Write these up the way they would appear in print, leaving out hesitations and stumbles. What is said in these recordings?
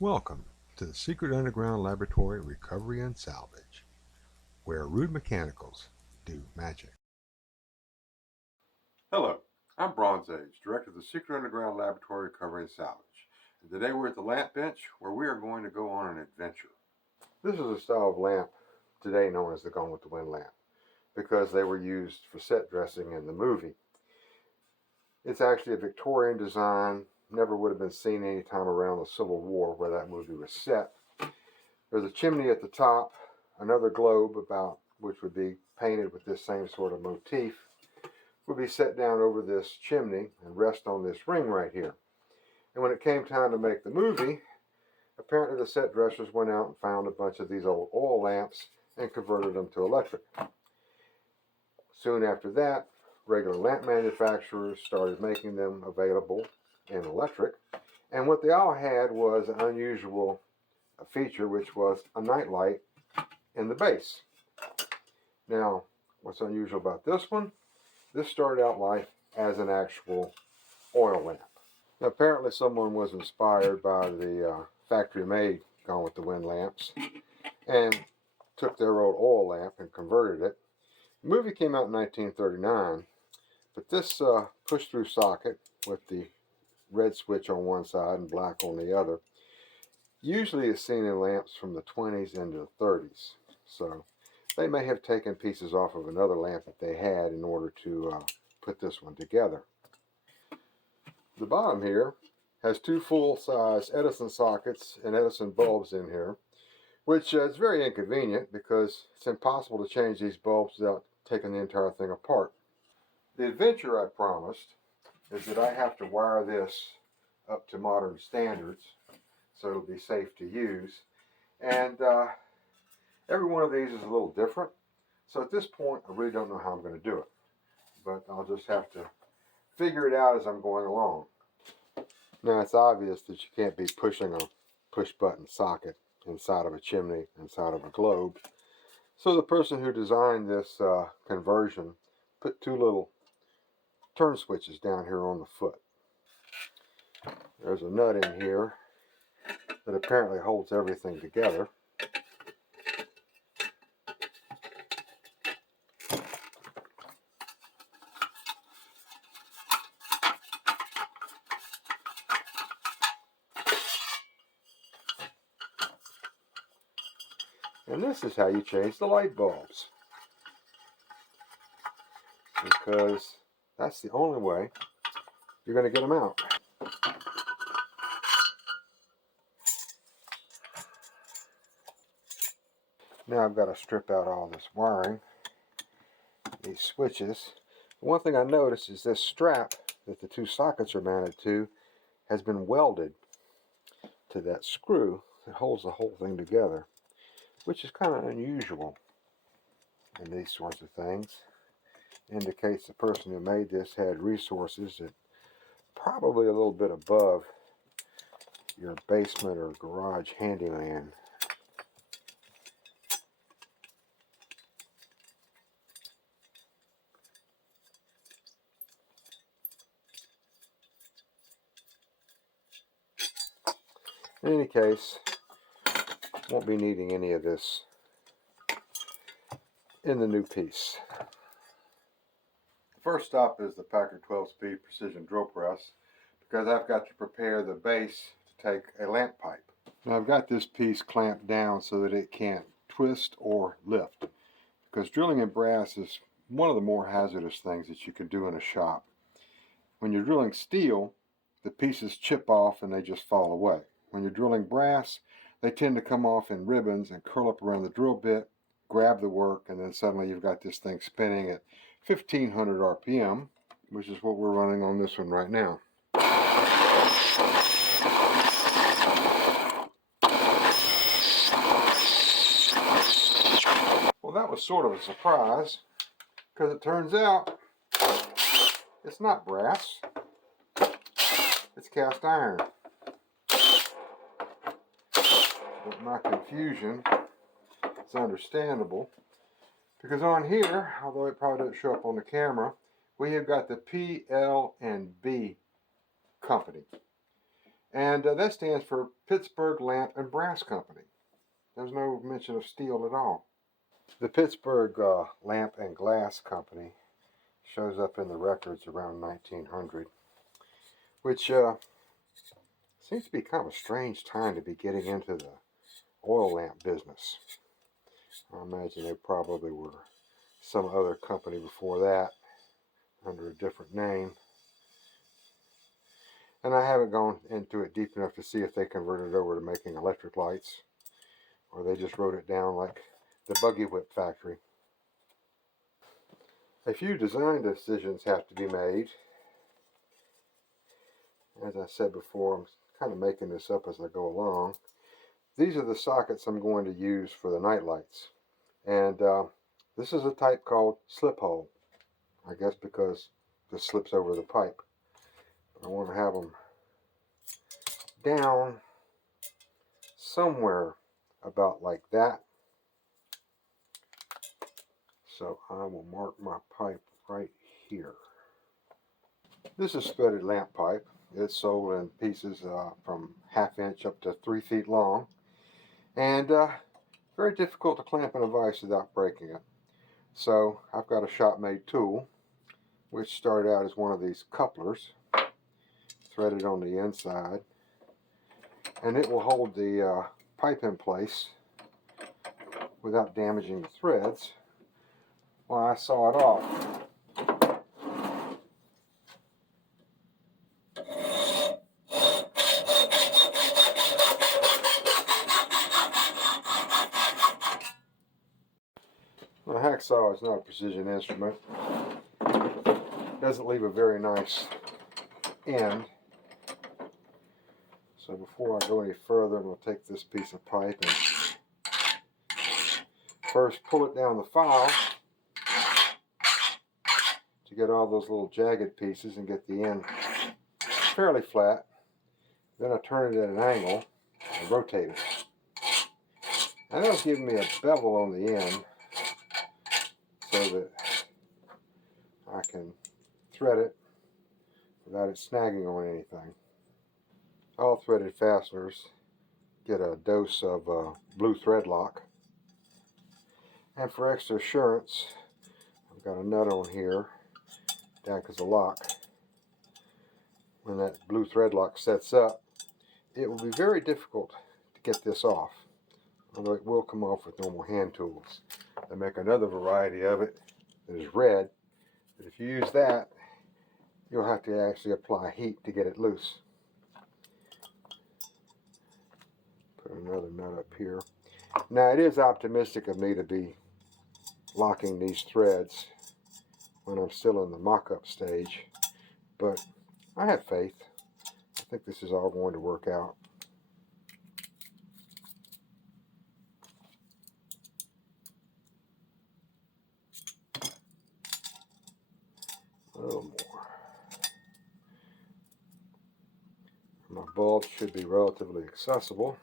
Welcome to the Secret Underground Laboratory Recovery and Salvage, where rude mechanicals do magic. Hello, I'm Bronze Age, Director of the Secret Underground Laboratory Recovery and Salvage. And today we're at the lamp bench where we are going to go on an adventure. This is a style of lamp today known as the Gone with the Wind lamp because they were used for set dressing in the movie. It's actually a Victorian design, never would have been seen any time around the Civil War where that movie was set. There's a chimney at the top, another globe about which would be painted with this same sort of motif would be set down over this chimney and rest on this ring right here. And when it came time to make the movie, apparently the set dressers went out and found a bunch of these old oil lamps and converted them to electric. Soon after that, regular lamp manufacturers started making them available in electric, and what they all had was an unusual feature, which was a nightlight in the base. Now, what's unusual about this one? This started out life as an actual oil lamp. Now, apparently someone was inspired by the factory-made Gone with the Wind lamps and took their old oil lamp and converted it. The movie came out in 1939, but this push-through socket with the red switch on one side and black on the other usually is seen in lamps from the 20s into the 30s. So they may have taken pieces off of another lamp that they had in order to put this one together. The bottom here has two full-size Edison sockets and Edison bulbs in here, which is very inconvenient because it's impossible to change these bulbs without taking the entire thing apart. The adventure I promised is that I have to wire this up to modern standards so it'll be safe to use. And every one of these is a little different. So at this point, I really don't know how I'm going to do it. But I'll just have to figure it out as I'm going along. Now, it's obvious that you can't be pushing a push-button socket inside of a chimney, inside of a globe. So the person who designed this conversion put two little turn switches down here on the foot. There's a nut in here that apparently holds everything together. And this is how you change the light bulbs, because that's the only way you're going to get them out. Now I've got to strip out all this wiring, these switches. One thing I noticed is this strap that the two sockets are mounted to has been welded to that screw that holds the whole thing together, which is kind of unusual in these sorts of things. Indicates the person who made this had resources that probably a little bit above your basement or garage handyman. In any case, won't be needing any of this in the new piece. First stop is the Packard 12-speed precision drill press, because I've got to prepare the base to take a lamp pipe. Now I've got this piece clamped down so that it can't twist or lift, because drilling in brass is one of the more hazardous things that you can do in a shop. When you're drilling steel, the pieces chip off and they just fall away. When you're drilling brass, they tend to come off in ribbons and curl up around the drill bit, grab the work, and then suddenly you've got this thing spinning at 1500 RPM, which is what we're running on this one right now. Well, that was sort of a surprise, because it turns out it's not brass, it's cast iron. But my confusion is understandable, because on here, although it probably doesn't show up on the camera, we have got the P, L, and B company. And that stands for Pittsburgh Lamp and Brass Company. There's no mention of steel at all. The Pittsburgh Lamp and Glass Company shows up in the records around 1900, which seems to be kind of a strange time to be getting into the oil lamp business. I imagine there probably were some other company before that under a different name. And I haven't gone into it deep enough to see if they converted over to making electric lights or they just wrote it down like the Buggy Whip factory. A few design decisions have to be made. As I said before, I'm kind of making this up as I go along. These are the sockets I'm going to use for the night lights. And this is a type called slip hole. I guess because this slips over the pipe. But I want to have them down somewhere about like that. So I will mark my pipe right here. This is threaded lamp pipe. It's sold in pieces from 1/2 inch up to 3 feet long. And very difficult to clamp in a vise without breaking it. So I've got a shop-made tool, which started out as one of these couplers, threaded on the inside. And it will hold the pipe in place without damaging the threads while I saw it off. The hacksaw is not a precision instrument. It doesn't leave a very nice end. So before I go any further, I'm going to take this piece of pipe and first pull it down the file to get all those little jagged pieces and get the end fairly flat. Then I turn it at an angle and rotate it. And that'll give me a bevel on the end so that I can thread it without it snagging on anything. All threaded fasteners get a dose of blue thread lock. And for extra assurance, I've got a nut on here to act as a lock. When that blue thread lock sets up, it will be very difficult to get this off, although it will come off with normal hand tools. They make another variety of it that is red, but if you use that, you'll have to actually apply heat to get it loose. Put another nut up here. Now, it is optimistic of me to be locking these threads when I'm still in the mock-up stage, but I have faith. I think this is all going to work out. A little more. My bulb should be relatively accessible.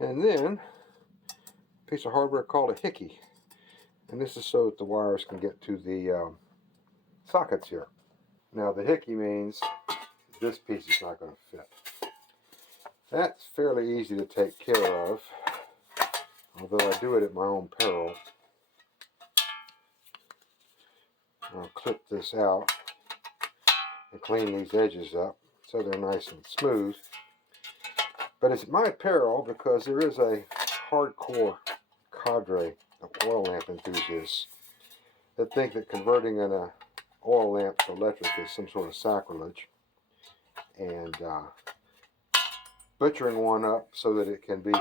And then a piece of hardware called a hickey. And this is so that the wires can get to the sockets here. Now the hickey means this piece is not going to fit. That's fairly easy to take care of, although I do it at my own peril. I'll clip this out and clean these edges up so they're nice and smooth. But it's at my peril because there is a hardcore cadre of oil lamp enthusiasts that think that converting an oil lamp to electric is some sort of sacrilege, and butchering one up so that it can be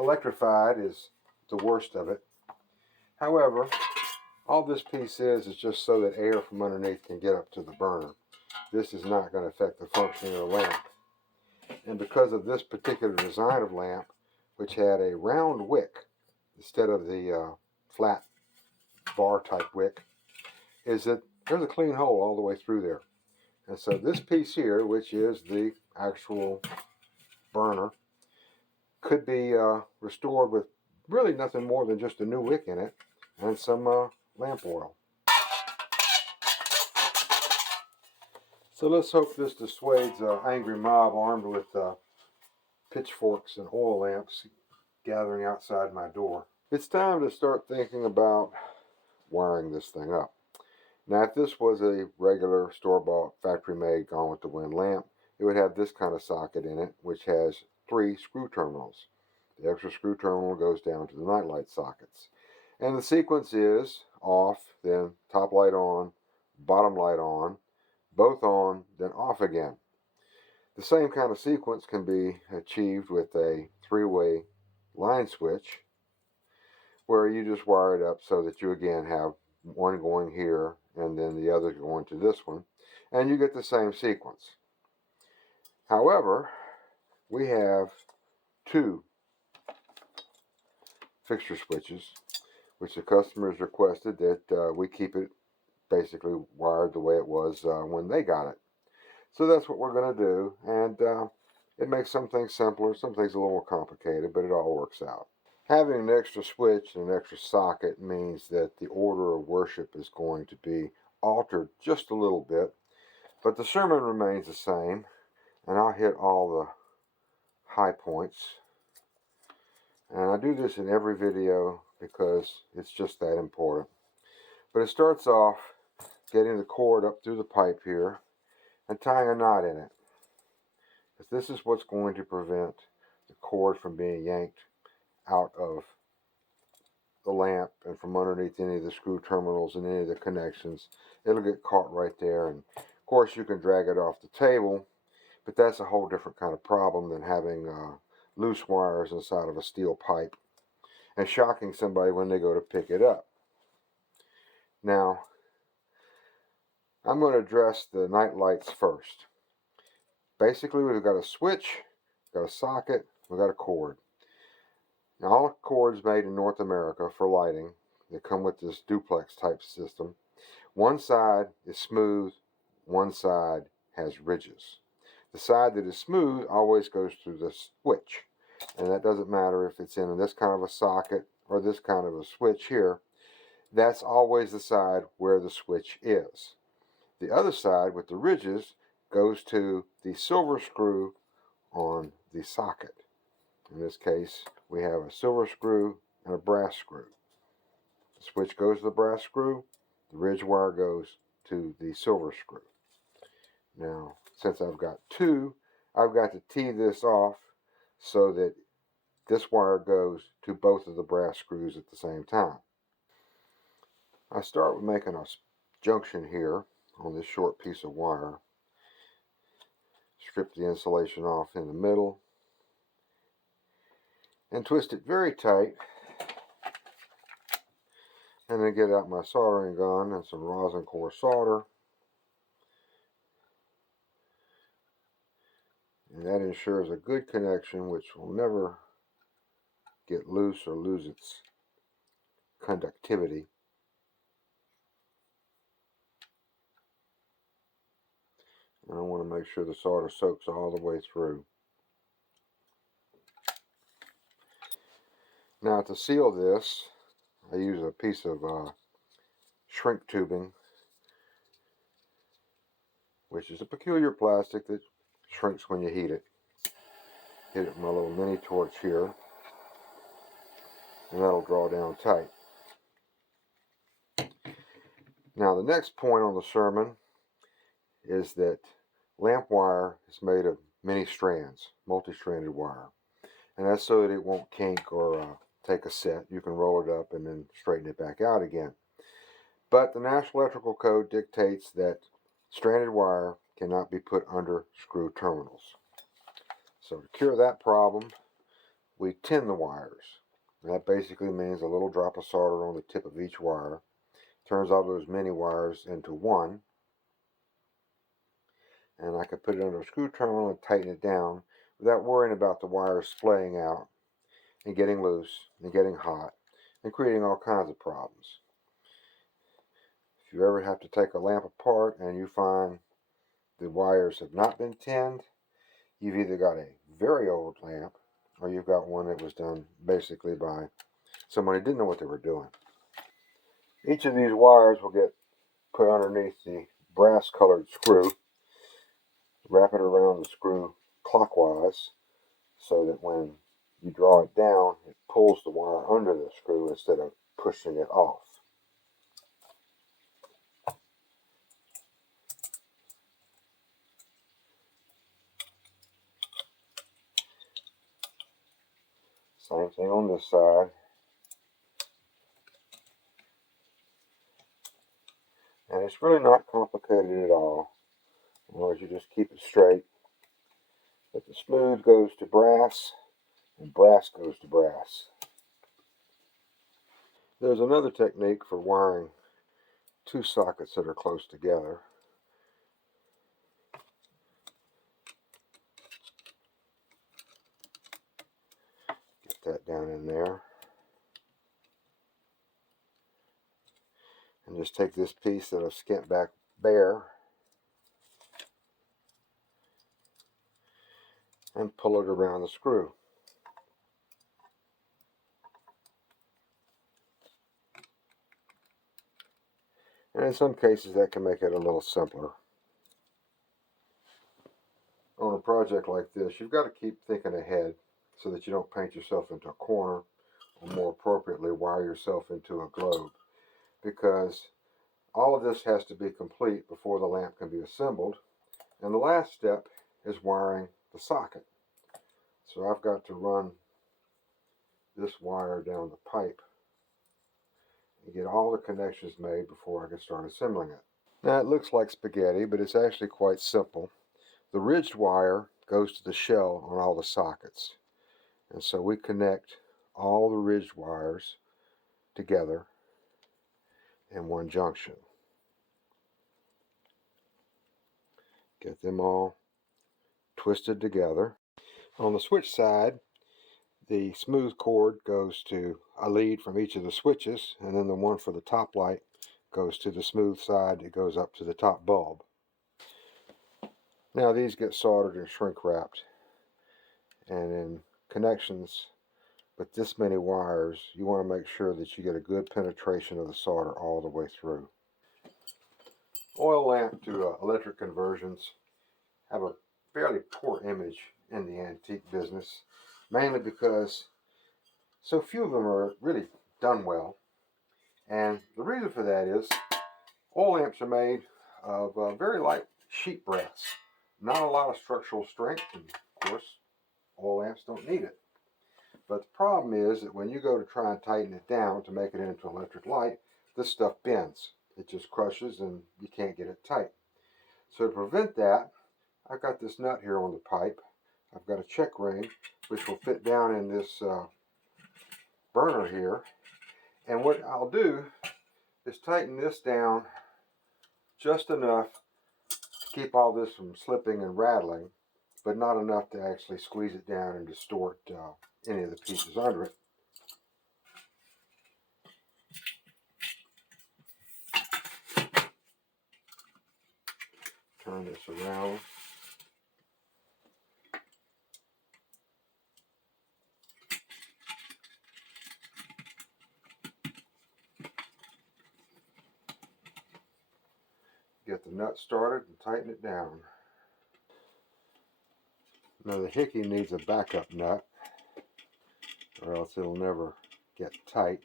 electrified is the worst of it. However, all this piece is just so that air from underneath can get up to the burner. This is not going to affect the functioning of the lamp. And because of this particular design of lamp, which had a round wick instead of the flat bar type wick, is that there's a clean hole all the way through there. And so this piece here, which is the actual burner, could be restored with really nothing more than just a new wick in it and some lamp oil. So let's hope this dissuades an angry mob armed with pitchforks and oil lamps gathering outside my door. It's time to start thinking about wiring this thing up. Now, if this was a regular store-bought factory-made Gone with the Wind lamp, it would have this kind of socket in it, which has 3 screw terminals. The extra screw terminal goes down to the nightlight sockets. And the sequence is off, then top light on, bottom light on, both on, then off again. The same kind of sequence can be achieved with a 3-way line switch, where you just wire it up so that you again have one going here and then the other going to this one, and you get the same sequence. However, we have 2 fixture switches, which the customers requested that we keep it basically wired the way it was when they got it. So that's what we're going to do, and it makes some things simpler, some things a little more complicated, but it all works out. Having an extra switch and an extra socket means that the order of worship is going to be altered just a little bit, but the sermon remains the same, and I'll hit all the high points. And I do this in every video because it's just that important. But it starts off getting the cord up through the pipe here and tying a knot in it, because this is what's going to prevent the cord from being yanked out of the lamp and from underneath any of the screw terminals and any of the connections. It'll get caught right there, and of course you can drag it off the table, but that's a whole different kind of problem than having loose wires inside of a steel pipe and shocking somebody when they go to pick it up. Now, I'm going to address the night lights first. Basically, we've got a switch, got a socket, we've got a cord. Now, all cords made in North America for lighting, they come with this duplex type system. One side is smooth, one side has ridges. The side that is smooth always goes through the switch, and that doesn't matter if it's in this kind of a socket or this kind of a switch here. That's always the side where the switch is. The other side with the ridges goes to the silver screw on the socket. In this case, we have a silver screw and a brass screw. The switch goes to the brass screw, the ridge wire goes to the silver screw. Now, since I've got 2, I've got to tee this off so that this wire goes to both of the brass screws at the same time. I start with making a junction here on this short piece of wire. Strip the insulation off in the middle and twist it very tight, and then get out my soldering gun and some rosin core solder, and that ensures a good connection which will never get loose or lose its conductivity. And I want to make sure the solder soaks all the way through. Now, to seal this, I use a piece of shrink tubing, which is a peculiar plastic that shrinks when you heat it. Hit it with my little mini torch here, and that'll draw down tight. Now, the next point on the sermon is that lamp wire is made of many strands, multi-stranded wire, and that's so that it won't kink or take a set. You can roll it up and then straighten it back out again. But the National Electrical Code dictates that stranded wire cannot be put under screw terminals. So to cure that problem, we tin the wires. And that basically means a little drop of solder on the tip of each wire. Turns all those many wires into one. And I can put it under a screw terminal and tighten it down without worrying about the wires splaying out and getting loose and getting hot and creating all kinds of problems. If you ever have to take a lamp apart and you find the wires have not been tinned, you've either got a very old lamp or you've got one that was done basically by somebody didn't know what they were doing. Each of these wires will get put underneath the brass colored screw. Wrap it around the screw clockwise so that when you draw it down, it pulls the wire under the screw instead of pushing it off. Same thing on this side. And it's really not complicated at all. As long as you just keep it straight. But the smooth goes to brass, and brass goes to brass. There's another technique for wiring two sockets that are close together. Get that down in there. And just take this piece that I've skinned back bare and pull it around the screw. And in some cases that can make it a little simpler. On a project like this, you've got to keep thinking ahead so that you don't paint yourself into a corner, or more appropriately, wire yourself into a globe. Because all of this has to be complete before the lamp can be assembled. And the last step is wiring the socket. So I've got to run this wire down the pipe and get all the connections made before I can start assembling it. Now it looks like spaghetti, but it's actually quite simple. The ridged wire goes to the shell on all the sockets. And so we connect all the ridged wires together in one junction. Get them all twisted together. On the switch side, the smooth cord goes to a lead from each of the switches, and then the one for the top light goes to the smooth side. It goes up to the top bulb. Now these get soldered and shrink wrapped, and in connections with this many wires, you want to make sure that you get a good penetration of the solder all the way through. Oil lamp to electric conversions have a fairly poor image in the antique business, mainly because so few of them are really done well. And the reason for that is oil lamps are made of very light sheet brass, not a lot of structural strength, and of course oil lamps don't need it. But the problem is that when you go to try and tighten it down to make it into electric light, this stuff bends. It just crushes and you can't get it tight. So to prevent that, I've got this nut here on the pipe. I've got a check ring which will fit down in this burner here. And what I'll do is tighten this down just enough to keep all this from slipping and rattling, but not enough to actually squeeze it down and distort any of the pieces under it. Turn this around. Get the nut started and tighten it down. Now the Hickey needs a backup nut, or else it'll never get tight.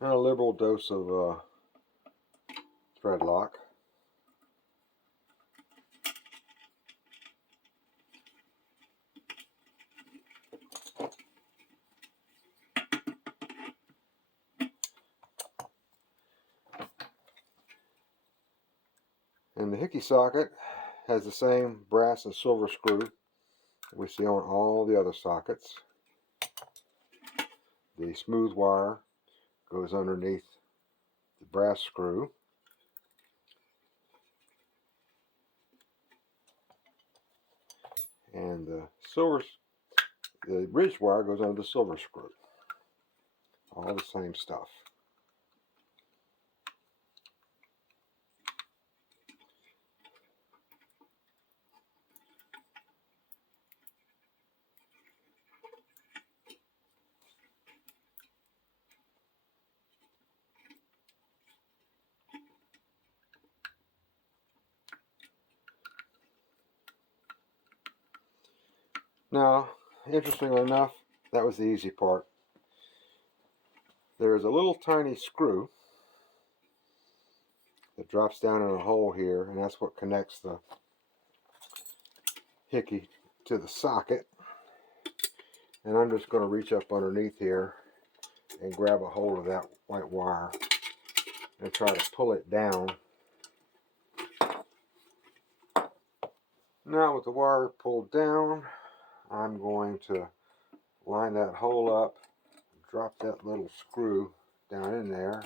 And a liberal dose of thread lock. And the Hickey socket has the same brass and silver screw we see on all the other sockets. The smooth wire goes underneath the brass screw. And the ridged wire goes under the silver screw. All the same stuff. Now, interestingly enough, that was the easy part. There is a little tiny screw that drops down in a hole here, and that's what connects the hickey to the socket. And I'm just going to reach up underneath here and grab a hold of that white wire and try to pull it down. Now with the wire pulled down, I'm going to line that hole up, drop that little screw down in there.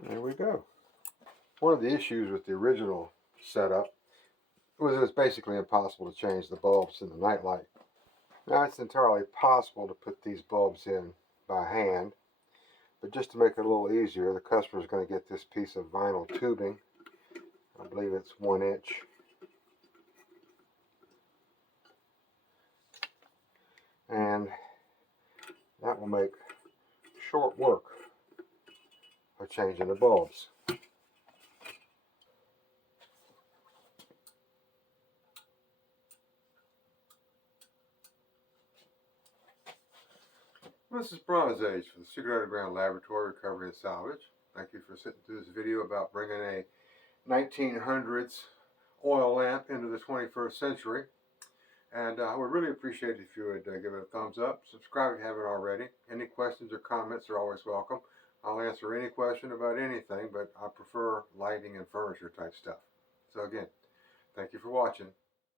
And there we go. One of the issues with the original setup was it was basically impossible to change the bulbs in the nightlight. Now it's entirely possible to put these bulbs in by hand, but just to make it a little easier, the customer is going to get this piece of vinyl tubing. I believe it's 1 inch. And that will make short work of changing the bulbs. This is Bronze Age for the Secret Underground Laboratory Recovery and Salvage. Thank you for sitting through this video about bringing a 1900s oil lamp into the 21st century. And I would really appreciate it if you would give it a thumbs up. Subscribe if you haven't already. Any questions or comments are always welcome. I'll answer any question about anything, but I prefer lighting and furniture type stuff. So again, thank you for watching.